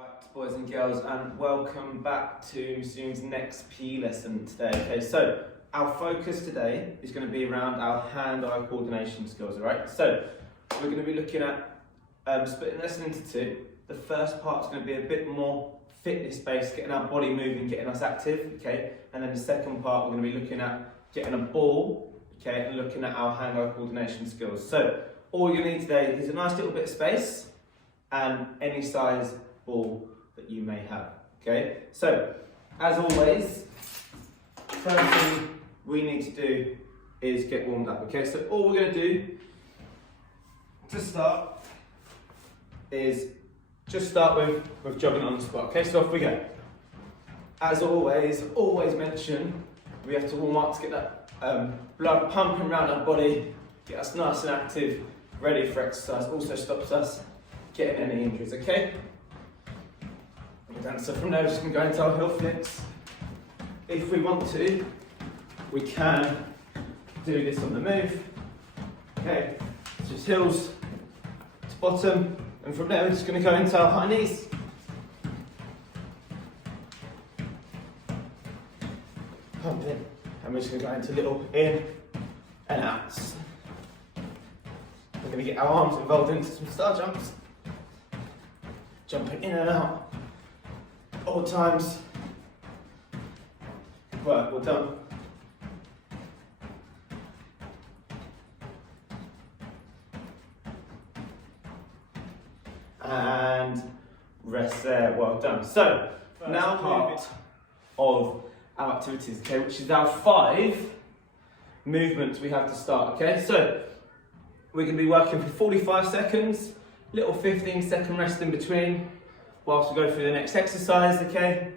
Right, boys and girls, and welcome back to Mr. next PE lesson today. Okay, so our focus today is going to be around our hand-eye coordination skills, alright? So we're going to be looking at splitting the lesson into two. The first part is going to be a bit more fitness-based, getting our body moving, getting us active, okay? And then the second part, we're going to be looking at getting a ball, okay, and looking at our hand-eye coordination skills. So all you need today is a nice little bit of space and any size ball that you may have, okay? So, as always, first thing we need to do is get warmed up, okay? So all we're going to do to start is just start with jogging on the spot, okay? So off we go. As always mention, we have to warm up to get that blood pumping around our body, get us nice and active, ready for exercise. Also stops us getting any injuries, okay? So from there, we're just going to go into our heel flicks. If we want to, we can do this on the move. Okay, it's just heels to bottom, and from there, we're just going to go into our high knees. Pump in, and we're just going to go into little in and outs. We're going to get our arms involved into some star jumps. Jumping in and out all times. Good work, well done. And rest there, well done. So, now part of our activities, okay, which is our 5 movements we have to start, okay? So, we're going to be working for 45 seconds. Little 15-second rest in between whilst we go through the next exercise, okay?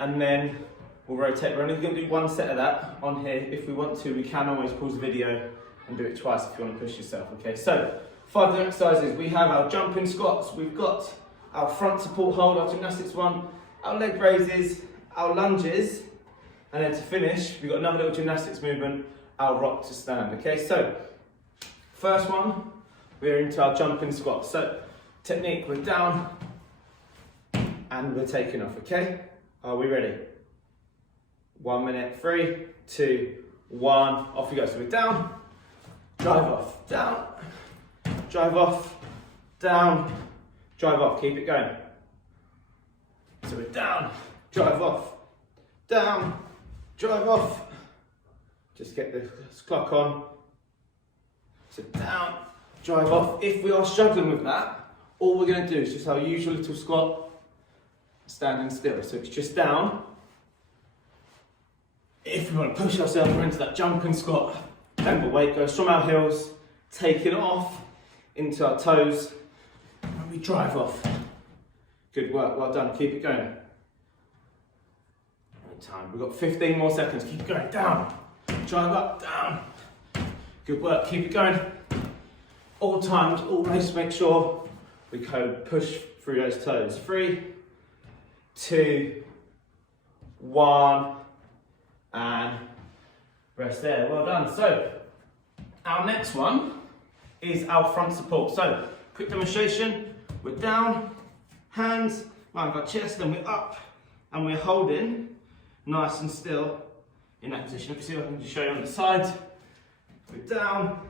And then we'll rotate. We're only going to do 1 set of that on here. If we want to, we can always pause the video and do it twice if you want to push yourself, okay? So, 5 different exercises. We have our jumping squats, we've got our front support hold, our gymnastics one, our leg raises, our lunges, and then to finish, we've got another little gymnastics movement, our rock to stand, okay? So, first one, we're into our jumping squat. So, technique, we're down and we're taking off, okay? Are we ready? 1 minute, 3, 2, 1, off we go. So we're down, drive off, down, drive off, down, drive off, keep it going. So we're down, drive off, down, drive off. Just get the clock on. So down, drive off. If we are struggling with that, all we're going to do is just our usual little squat, standing still. So it's just down. If we want to push ourselves into that jumping squat, remember weight goes from our heels, taking off into our toes, and we drive off. Good work, well done, keep it going. Time. We've got 15 more seconds, keep going, down, drive up, down. Good work, keep it going. All times, always make sure we go push through those toes. 3, 2, 1, and rest there. Well done. So, our next one is our front support. So, quick demonstration. We're down, hands, line our chest, and we're up, and we're holding nice and still in that position. Let me see if I can just show you on the side. We're down,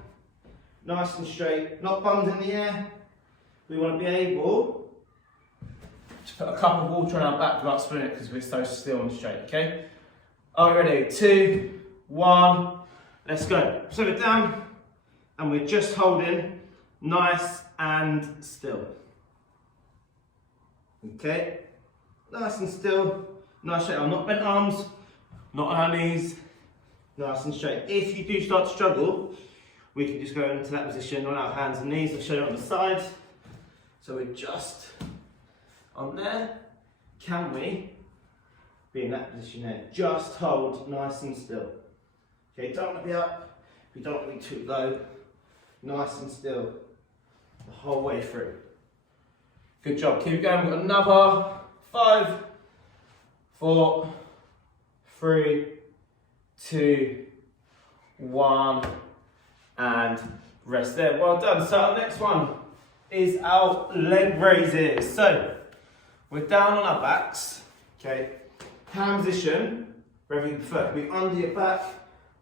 nice and straight, not bummed in the air. We want to be able to put a cup of water on our back without spinning it because we're so still and straight, okay? Are we ready? 2, 1, let's go. So we're down and we're just holding nice and still. Okay? Nice and still, nice straight. Not bent arms, not on our knees, nice and straight. If you do start to struggle, we can just go into that position on our hands and knees. I'll show you on the side. So we're just on there. Can we be in that position there? Just hold nice and still. Okay, don't want to be up. We don't want to be too low. Nice and still the whole way through. Good job. Keep going. We've got another 5, 4, 3, 2, 1, and rest there. Well done. So our next one is our leg raises. So We're down on our backs, okay? Hand position, wherever you prefer. It can be under your back,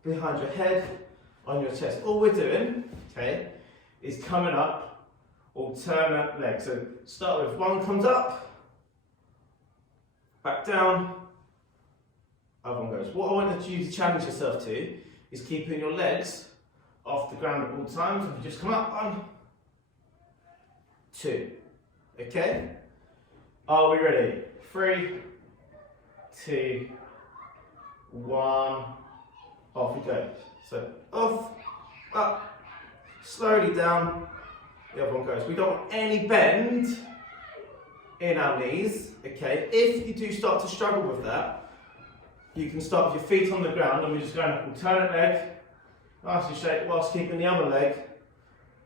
behind your head, on your chest. All we're doing, okay, is coming up, alternate legs. So start with one comes up, back down, other one goes. What I want you to challenge yourself to is keeping your legs off the ground at all times. And you just come up, 1, 2, okay? Are we ready? 3, 2, 1, off we go. So off, up, slowly down, the other one goes. We don't want any bend in our knees, okay? If you do start to struggle with that, you can start with your feet on the ground and we're just going to alternate leg, nicely straight, whilst keeping the other leg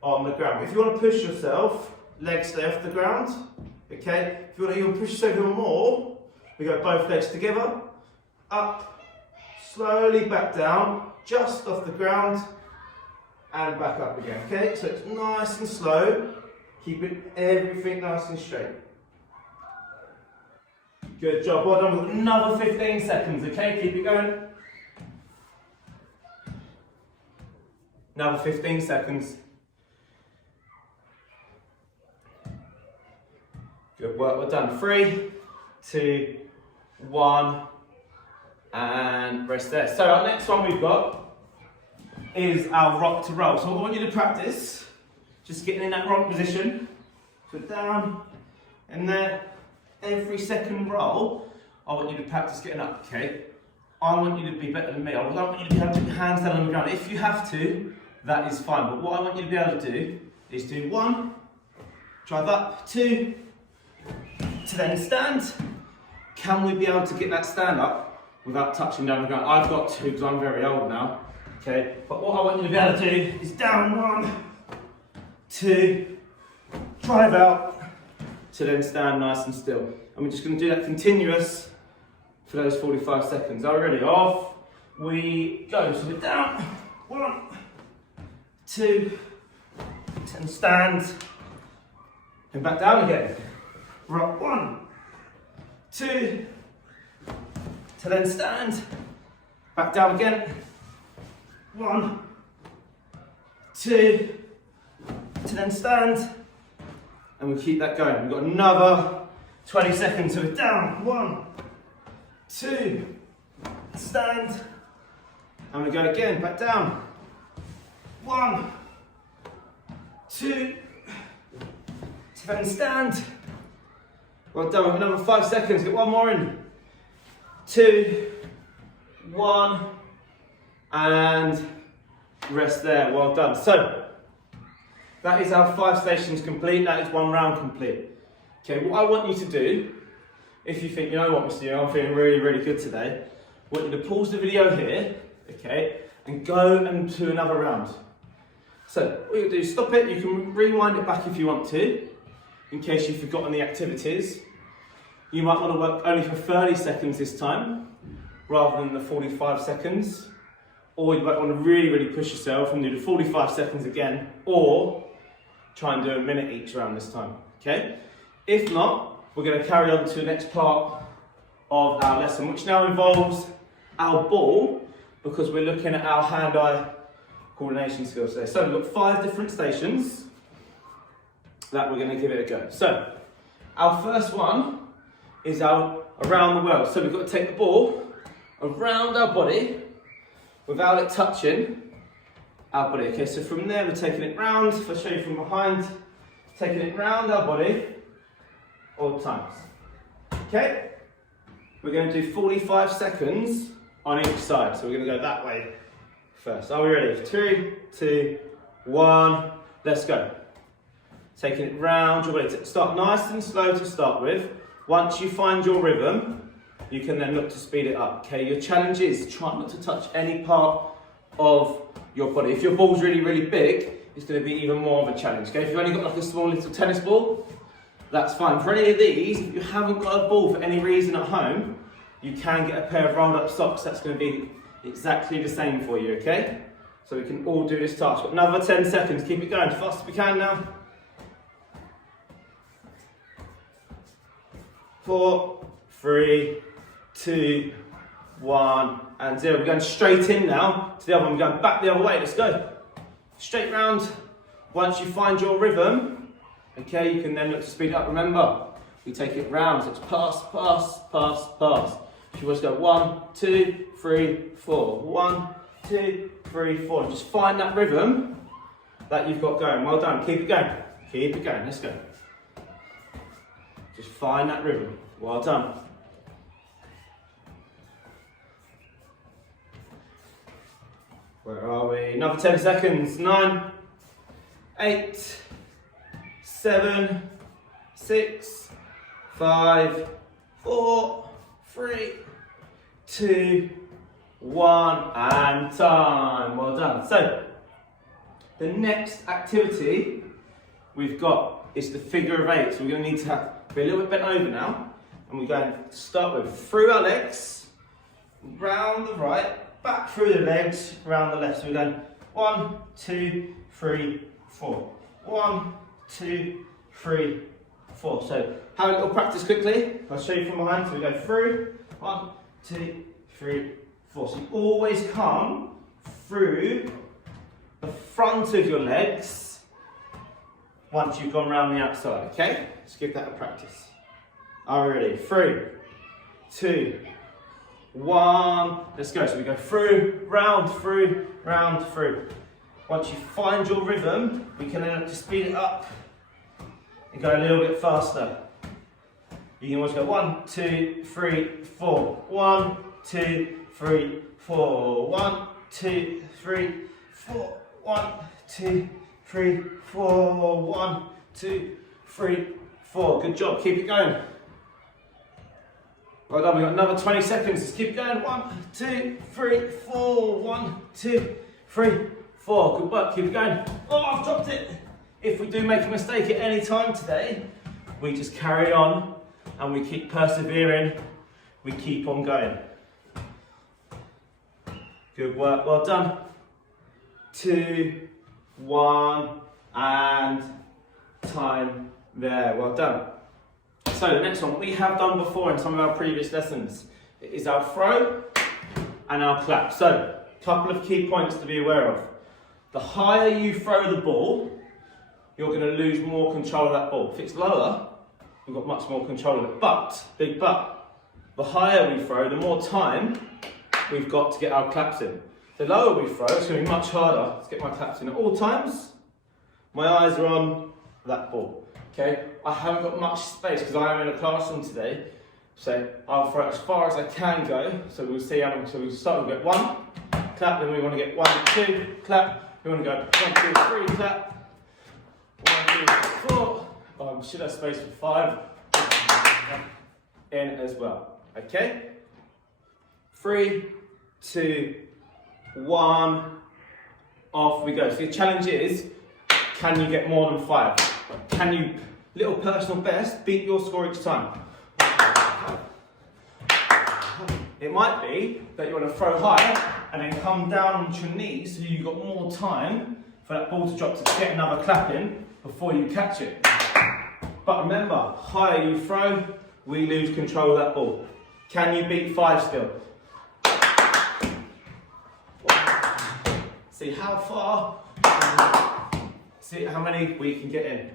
on the ground. If you want to push yourself, legs stay off the ground, okay? If you want to even push yourself even more, we go both legs together, up, slowly back down, just off the ground, and back up again, okay? So it's nice and slow, keeping everything nice and straight. Good job, well done. We've got another 15 seconds, okay? Keep it going. Another 15 seconds. Good work, well done. 3, 2, 1, and rest there. So our next one we've got is our rock to roll. So I want you to practice just getting in that rock position. So down, and there. Every second roll, I want you to practice getting up, okay? I want you to be better than me. I want you to be able to put your hands down on the ground. If you have to, that is fine. But what I want you to be able to do is do 1, drive up, 2, to then stand. Can we be able to get that stand up without touching down the ground? I've got to because I'm very old now, okay? But what I want you to be able to do is down 1, 2, drive out, to then stand nice and still. And we're just going to do that continuous for those 45 seconds. Are we ready? Off we go. So we're down, 1, 2, and stand, and back down again. Rock 1, 2, to then stand, back down again. 1, 2, to then stand. And we keep that going. We've got another 20 seconds. So we're down, 1, 2, stand, and we go again, back down. 1, 2, to then stand. Well done, we have another 5 seconds, get one more in. 2, 1, and rest there, well done. So, that is our 5 stations complete, that is 1 round complete. Okay, what I want you to do, if you think, you know what, Mr. Ewing, I'm feeling really, really good today, I want you to pause the video here, okay, and go into another round. So, what you do, stop it, you can rewind it back if you want to, in case you've forgotten the activities. You might want to work only for 30 seconds this time, rather than the 45 seconds. Or you might want to really, really push yourself and do the 45 seconds again, or try and do a minute each round this time, okay? If not, we're going to carry on to the next part of our lesson, which now involves our ball, because we're looking at our hand-eye coordination skills today. So we've got 5 different stations that we're going to give it a go. So, our first one is our around the world. So we've got to take the ball around our body without it touching our body. Okay, so from there we're taking it round. If I show you from behind, taking it round our body all times. Okay, we're going to do 45 seconds on each side. So we're going to go that way first. Are we ready? 3, 2, 1, let's go. Taking it round your body. Start nice and slow to start with. Once you find your rhythm, you can then look to speed it up. Okay, your challenge is try not to touch any part of your body. If your ball's really, really big, it's going to be even more of a challenge. Okay, if you've only got like a small little tennis ball, that's fine. For any of these, if you haven't got a ball for any reason at home, you can get a pair of rolled up socks. That's going to be exactly the same for you, okay? So we can all do this task. Got another 10 seconds. Keep it going as fast as we can now. 4, 3, 2, 1, and 0. We're going straight in now to the other one. We're going back the other way. Let's go. Straight round. Once you find your rhythm, okay, you can then look to speed it up. Remember, we take it round. So it's pass, pass, pass, pass. If you want to go 1, 2, 3, 4. 1, 2, 3, 4. And just find that rhythm that you've got going. Well done. Keep it going. Keep it going. Let's go. Just find that rhythm. Well done. Where are we? Another 10 seconds. 9, 8, 7, 6, 5, 4, 3, 2, 1, and time. Well done. So, the next activity we've got is the figure of 8. So we're going to need to be a little bit bent over now, and we're going to start with through our legs, round the right, back through the legs, round the left. So we're going 1, 2, 3, 4. 1, 2, 3, 4. So have a little practice quickly. I'll show you from behind. So we go through. 1, 2, 3, 4. So you always come through the front of your legs once you've gone round the outside. Okay? Let's give that a practice. Are we ready? 3, 2, 1. Let's go. So we go through, round, through, round, through. Once you find your rhythm, we can then just speed it up and go a little bit faster. You can always go 1, 2, 3, 4. 1, 2, 3, 4. 1, 2, 3, 4. 1, 2, 3, 4. 1, 2, 3, 4. Good job. Keep it going. Well done. We've got another 20 seconds. Let's keep going. 1, 2, 3, 4. 1, 2, 3, 4. Good work. Keep it going. Oh, I've dropped it. If we do make a mistake at any time today, we just carry on and we keep persevering. We keep on going. Good work. Well done. 2, 1, and time there. Well done. So the next one we have done before in some of our previous lessons is our throw and our clap. So a couple of key points to be aware of. The higher you throw the ball, you're going to lose more control of that ball. If it's lower, we've got much more control of it. But, big but, the higher we throw, the more time we've got to get our claps in. The lower we throw, it's going to be much harder to get my claps in. At all times, my eyes are on that ball. Okay, I haven't got much space because I am in a classroom today, so I'll throw it as far as I can go. So we'll see how many. So we'll start with 1, clap. Then we want to get 1, 2, clap. We want to go 1, 2, 3, clap. 1, 2, 4. Oh, should have space for 5. In as well. Okay. 3, 2, 1. Off we go. So the challenge is, can you get more than 5? Can you, little personal best, beat your score each time? It might be that you want to throw higher and then come down onto your knees so you've got more time for that ball to drop to get another clap in before you catch it. But remember, higher you throw, we lose control of that ball. Can you beat 5 still? See how far, see how many we can get in.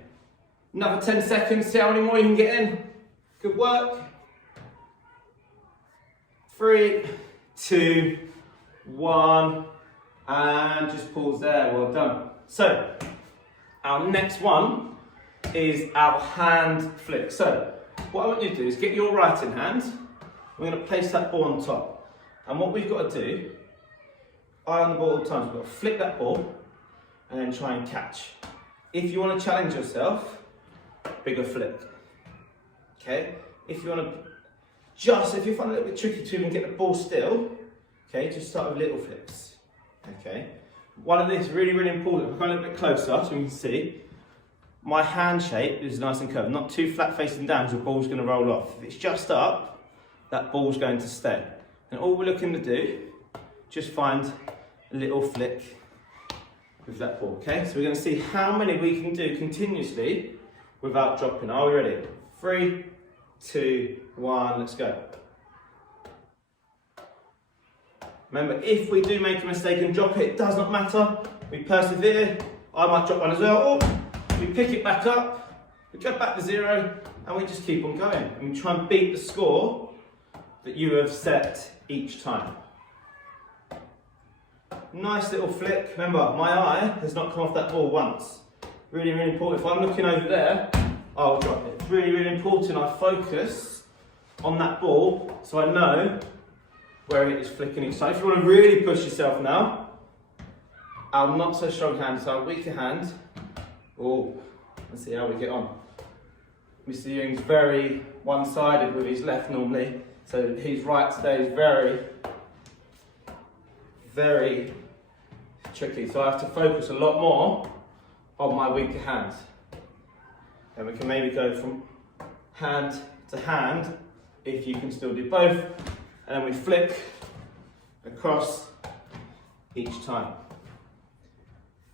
Another 10 seconds, see how many more you can get in. Good work. 3, 2, 1, and just pause there. Well done. So, our next one is our hand flick. So, what I want you to do is get your right in hand. We're going to place that ball on top. And what we've got to do, eye on the ball all the time, we've got to flick that ball and then try and catch. If you want to challenge yourself, bigger flick. Okay? If you want to, if you find it a little bit tricky to even get the ball still, okay, just start with little flips. Okay? One of these is really, really important. I'll come a little bit closer so you can see. My hand shape is nice and curved, not too flat facing down, so the ball's going to roll off. If it's just up, that ball's going to stay. And all we're looking to do, just find a little flick with that ball, okay? So we're going to see how many we can do continuously without dropping. Are we ready? 3, 2, 1, let's go. Remember, if we do make a mistake and drop it, it does not matter. We persevere. I might drop one as well. Oh, we pick it back up, we go back to 0, and we just keep on going. And we try and beat the score that you have set each time. Nice little flick. Remember, my eye has not come off that ball once. Really, really important. If I'm looking over there, I'll drop it. It's really, really important I focus on that ball so I know where it is flicking each time. If you want to really push yourself now, our not so strong hand, so our weaker hand. Oh, let's see how we get on. Mr. Ewing's very one-sided with his left normally, so his right today is very, very tricky. So I have to focus a lot more on my weaker hand. And we can maybe go from hand to hand if you can still do both. And then we flick across each time.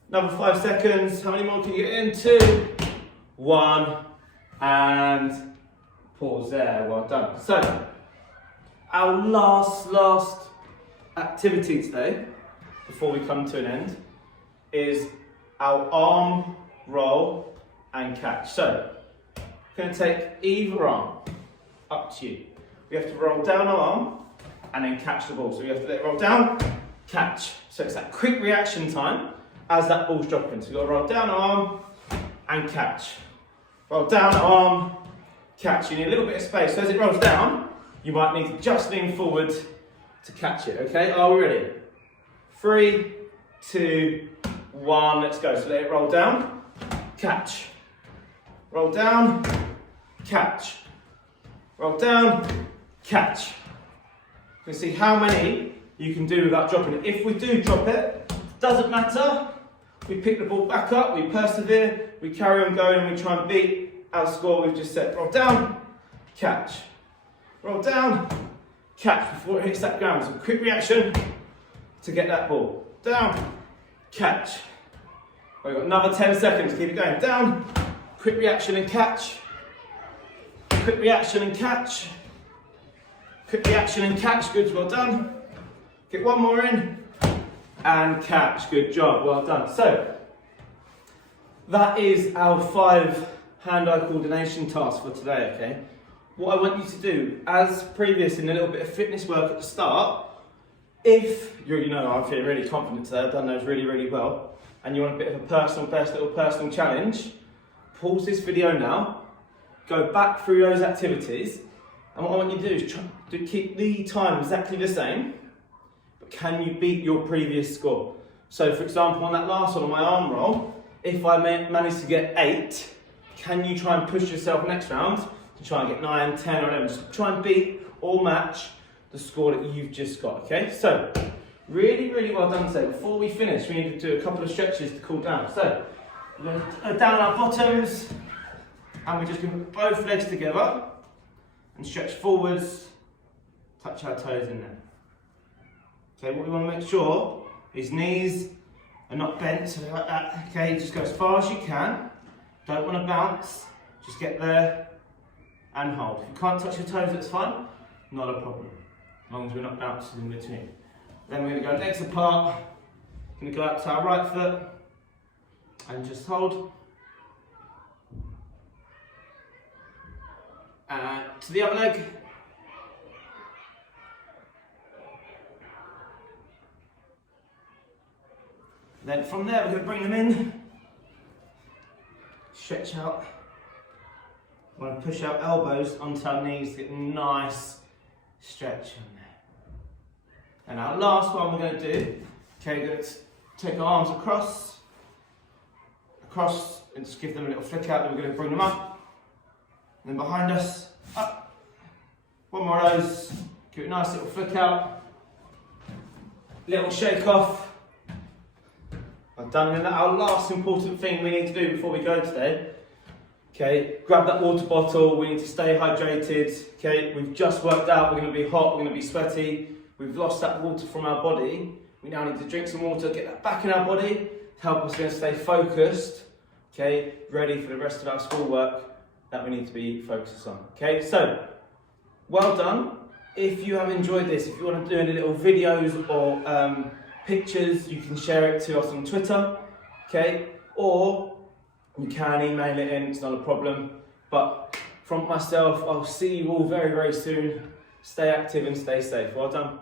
Another 5 seconds. How many more can you get in? 2, 1, and pause there. Well done. So, our last activity today, before we come to an end, is our arm roll and catch. So, we're going to take either arm, up to you. We have to roll down our arm and then catch the ball. So we have to let it roll down, catch. So it's that quick reaction time as that ball's dropping. So we've got to roll down our arm and catch. Roll down our arm, catch. You need a little bit of space. So as it rolls down, you might need to just lean forward to catch it, okay? Are we ready? 3, 2, 1, let's go. So let it roll down, catch. Roll down, catch. Roll down, catch. You can see how many you can do without dropping it. If we do drop it, doesn't matter. We pick the ball back up, we persevere, we carry on going, and we try and beat our score we've just set. Roll down, catch. Roll down, catch before it hits that ground. So quick reaction to get that ball. Down, catch. We've got another 10 seconds, keep it going. Down, quick reaction and catch. Quick reaction and catch. Quick reaction and catch, good, well done. Get one more in, and catch, good job, well done. So, that is our 5 hand-eye coordination tasks for today, okay? What I want you to do, as previous in a little bit of fitness work at the start, if you're, I feel really confident today, I've done those really, really well, and you want a bit of a personal best, little personal challenge, pause this video now, go back through those activities, and what I want you to do is try to keep the time exactly the same, but can you beat your previous score? So for example, on that last one, on my arm roll, if I manage to get 8, can you try and push yourself next round to try and get 9, 10 or 11? Just try and beat or match the score that you've just got, okay? So, really, really well done today. Before we finish, we need to do a couple of stretches to cool down. So, we're going to go down our bottoms, and we're just going to put both legs together and stretch forwards, touch our toes in there. Okay, what we want to make sure is knees are not bent, so like that. Okay, just go as far as you can. Don't want to bounce, just get there and hold. If you can't touch your toes, that's fine, not a problem, as long as we're not bouncing in between. Then we're going to go legs apart, going to go out to our right foot and just hold. And to the other leg. Then from there, we're going to bring them in, stretch out. We're going to push our elbows onto our knees to get a nice stretch in there. And our last one we're going to do, okay, we're going to take our arms across, and just give them a little flick out, then we're going to bring them up, and then behind us, up. One more of those, give it a nice little flick out, little shake off. I've done that. Our last important thing we need to do before we go today, okay, grab that water bottle, we need to stay hydrated, okay, we've just worked out, we're going to be hot, we're going to be sweaty, we've lost that water from our body, we now need to drink some water, get that back in our body, to help us stay focused, okay, ready for the rest of our schoolwork that we need to be focused on. Okay, so well done. If you have enjoyed this, if you want to do any little videos or pictures, you can share it to us on Twitter, okay? Or you can email it in, it's not a problem. But from myself, I'll see you all very, very soon. Stay active and stay safe. Well done.